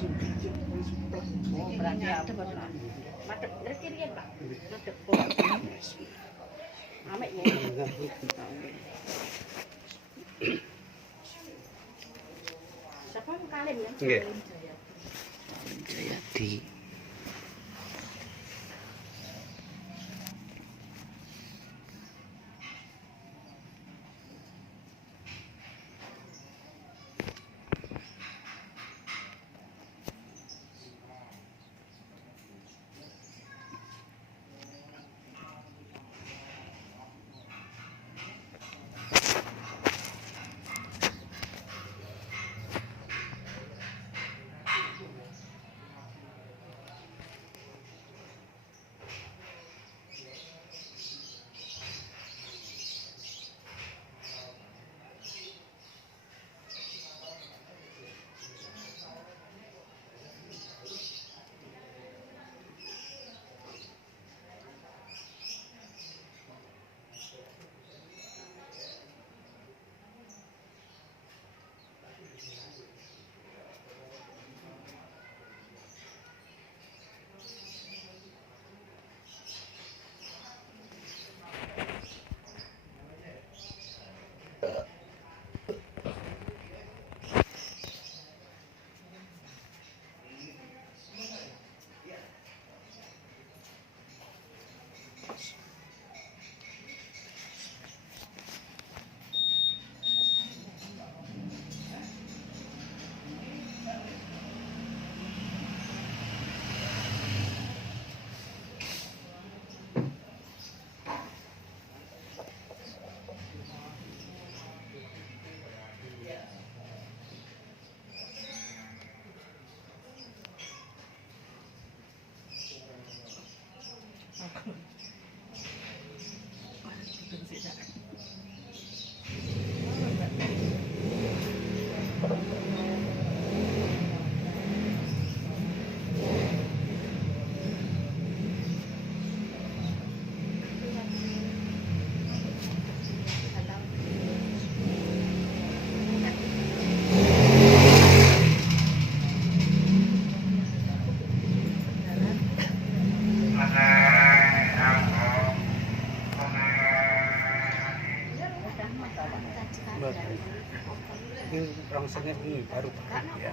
Oh, berarti apa lah? Madep ngerti riyen, Pak. Madep. Amek ya. Siapa yang kalim ya? Nggih. Jayadi. Ini rongsennya ini baru ya.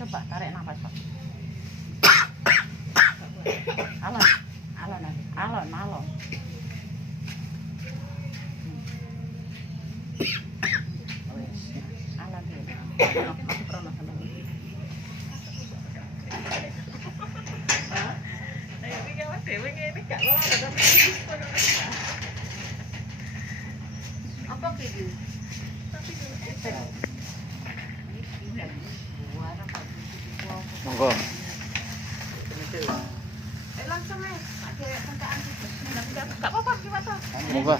Coba tarik nafas, Pak. Alon, alon, alon, alon. Alon dia. Aku pernah sama dia. Ayo iki awak dhewe ngene gak lho. Apa iki? Tapi efek. Monggo. Langsung aja, ada kentaan gitu. Enggak apa-apa, gimana? Monggo.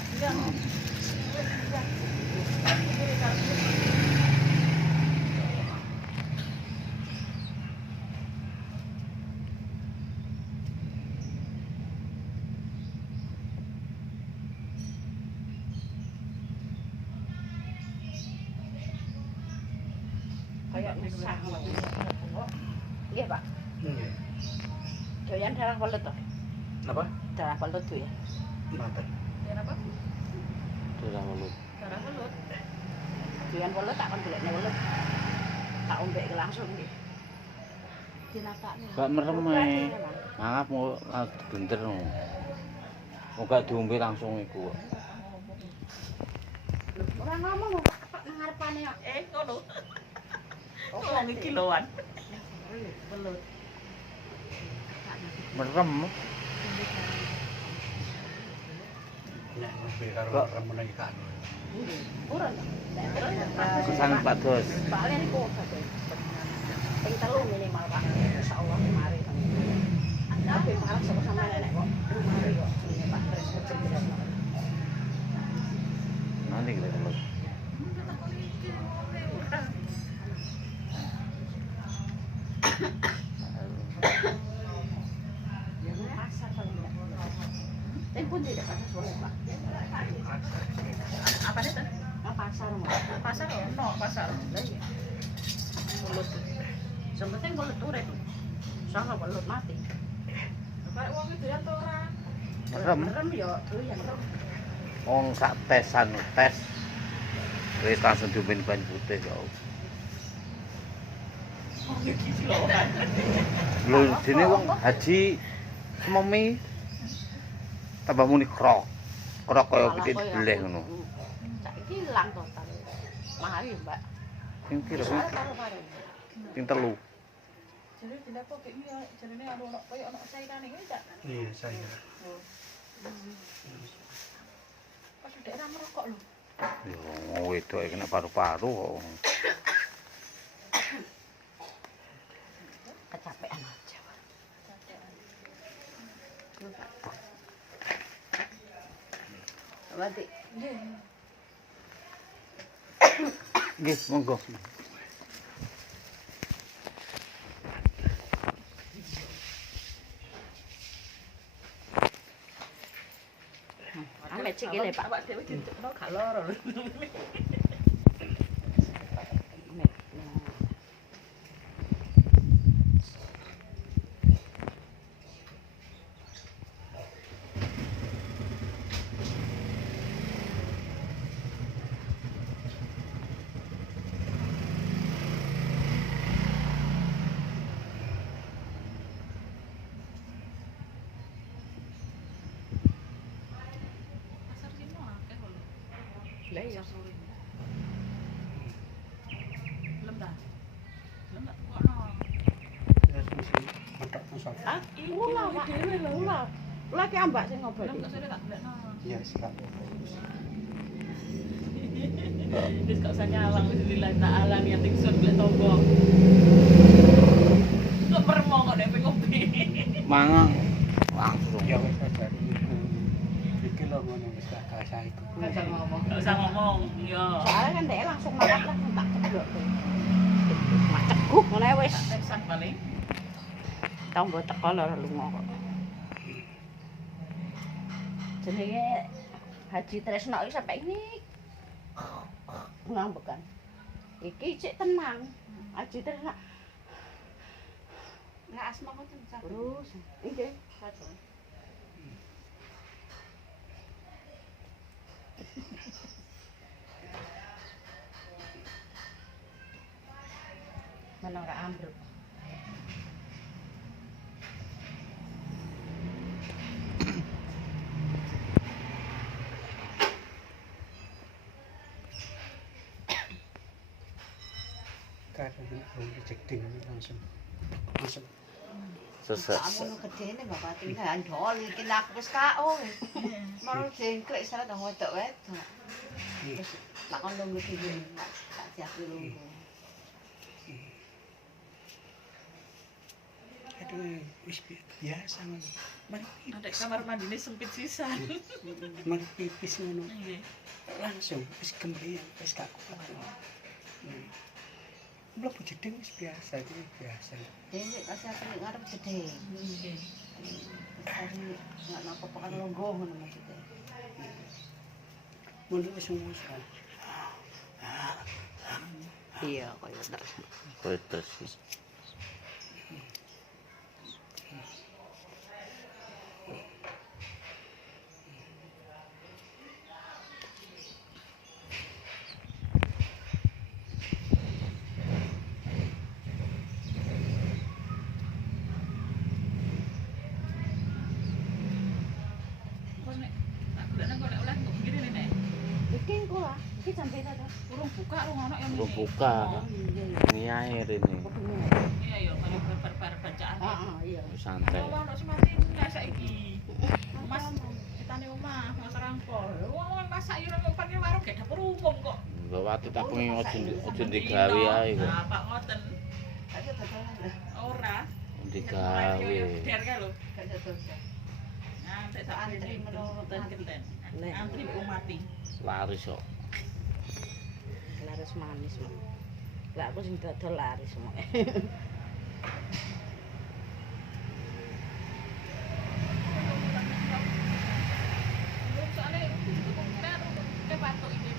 Kayak misah. Iya, Pak. Nggih. Doyan darah welut toh. Napa? Darah welut tuh ya. Mboten. Ya apa? bagian welut tak kon golekne welut. Tak ombek langsung iki. Dinakakne. Gak merem ae. Mangap mau genter. Mau gak diombe langsung iku. Ora ngomong kok nang ngarepane kok. Ngono. Wong iki kiloan. Welut. Merem. Nek mobil karo remen ikan. Urun. Kesang Pak Dos. Balen iku kabeh. Ping 3 minimal Pak. Insyaallah mari. Tapi parah sama nenek kok. Mari kok. Pak Pres kecil-kecil. Nanti kita lihat. Pasar paling tidak. Pun tidak pasar boleh Pak. Apa itu? Pasar mau. Pasar ono, pasar. Lah iya. Welut. Sementing welut urip. Saha welut mati. Barek wong itu doyan to ora? Merem. Merem ya doyan merem. Wong sak tesan tes. Wis langsung diombeni banyu putih ya. Wong iki kiloan. Lho dene wong haji sememi tambah muni krok. Krok kaya pitik dibeleh ngono. Saiki ilang total. Mari, Mbak. Sing piro? Paru-paru. Ping 3. Jadi dilapo kayak iki jarene ono koyo ono sairane iki Cak. Iya, saya. Pas daerah merokok lho. Yo wedok kena paru-paru kok. Kecapean aja, Pak. Berarti Nggih, monggo. ame cikile, Pak. Awak dhewe ditukno gak loro lho. Pasar kene akeh lho. Lah iya. Lembah. Lembah ono. Terus mesti mentok masuk. Ah, Ula, Pak. Ula. Ula ki ambak sing ngobati. Lembah sore tak golekno. Iya, siap. Wis kok usah nyalang wis lillahi ta'ala niat ingsun golek tonggo. Kok permo kok nek ngopi. Mangang langsung. Ya wis dari iku. Iki lho ngono wis gak kasah iku. Ngajar ngomong. Gak usah ngomong. Yo. Soalnya kan dia langsung makan langsung tak ceblok. Mak ceguk ngene wis. Tesan paling. Tau mbok teko lho lunga kok. Jenenge Haji Tresno iki sampai ini ngambekan. Iki cek tenang. Haji Tresno. Lah asma kok Terus nggih, kacau. Menara ambruk. Kadang nek jeding langsung masuk. Sesek. Kamu gedene bapak tinggal ndol iki lah wis KO wis. Mau jengklek salah dong wedok-wedok. Wis lakon lungguh iki tak siap lungguh. Aduh, wis biasa ngono. Mari ada kamar mandine sempit sisan. mari pipis ngono. Nggih. Langsung wis gembriyang, wis gak kuat. Mlebu jeding wis biasa, iki biasa. Dene kasih aku nek ngarep gede. Nggih. Tadi nggak napa pakan lungguh ngono maksudnya. Mundur wis ngomong. Iya, koyo terus. Kowe terus. Apa? Iki jam beda to. Urung buka urung ono yang Belum ini. buka. Oh, iya. Ini air ini. Iya ya, mari bar bacaan. Heeh, iya. Santai. Wong ono sing mati nek saiki. Mas ditane omah, Mas Rangkol. Wong masak yo nang open warung gak dapur umum kok. Mbak Wati tak pengen ojo digawe ae kok. Nah, Pak ngoten. Gak ada dodolan. Ora. Digawe. Der kae lho. Gak ada dodolan. Nah, nek sak antri menuruten kenten. Nek. Antri mbek mati. Laris kok. Laris manis mah. Lah aku sing dodol laris mah. Soalnya itu kok kayak patok ini.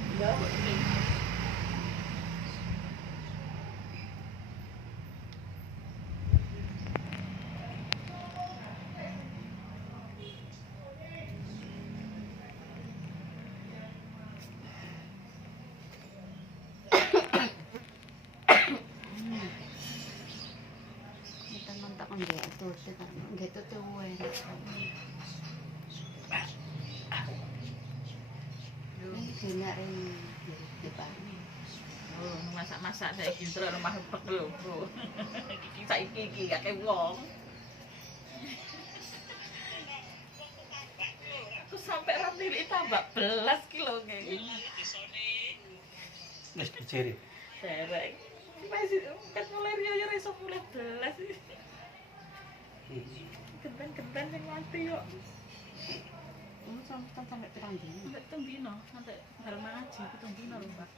Kita mantap nggak itu, nggak itu tuh ini banyak ini di Bali. Oh, masak-masak saiki terus rumah pegel, Bro. Iki saiki iki gak kaya wong. Aku sampai ramili tambah belas kilo kayak Wis diciri. derek. Masih kan mulai riyo ya iso mulai belas. Genten-genten sing mati yo. Ini sampai terang dulu. Sampai tembino, sampai hal ngaji ku tembino lho, Pak.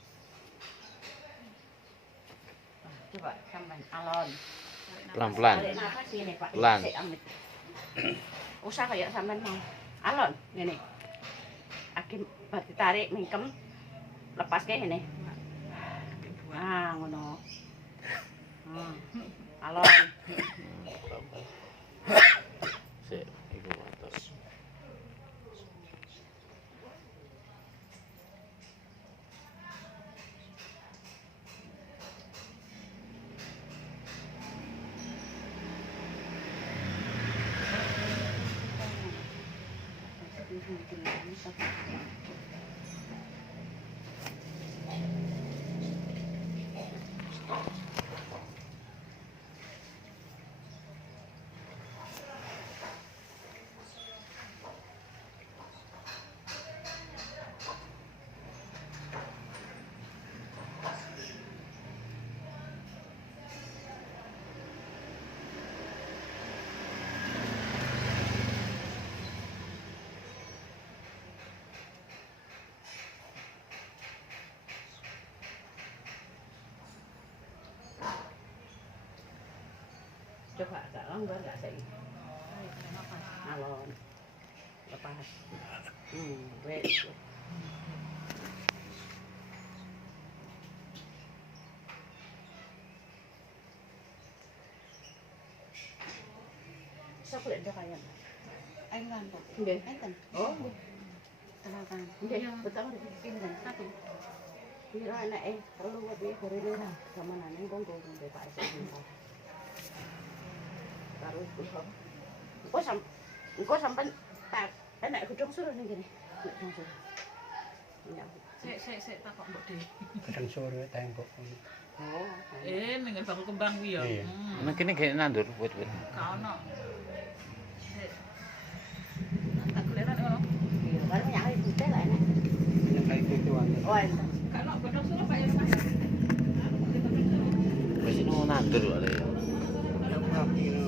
Coba sampean alon. Pelan-pelan. Tarik nafas gini, Pak. Pelan. Sik, amit. Usah kayak sampean mau. Alon, ngene. Aki bar ditarik mingkem. Lepas kayak ngene. Ah, ngono. Alon. Sik, iku watuk. Coba agak longgar enggak sih? Alon. Lepas. Wes. Siapa yang dah kaya? Ayo kan, Pak. Nggih. Enten. Oh, Tenangkan. nggih. Betul pinten satu. Pira anake telu wae gore lera. Samanane konggo ngombe Pak Esen. Karo iku. Engko sampean tak enak gedung suruh ning kene. Gedung suruh. Ya. Sik takok mbok dhewe. Kadang sore tembok. Oh. Ning bakul kembang kuwi ya. Iya. Nang kene gak nandur wit-wit. Ka ono. Sik. Tak keleran ono. Iya, kalau nyari putih lah enak. Yang kayak gitu aja. Oh, enten. Kalau godhong suruh Pak ya Mas. Wis no nandur kok. Yang rapi, no.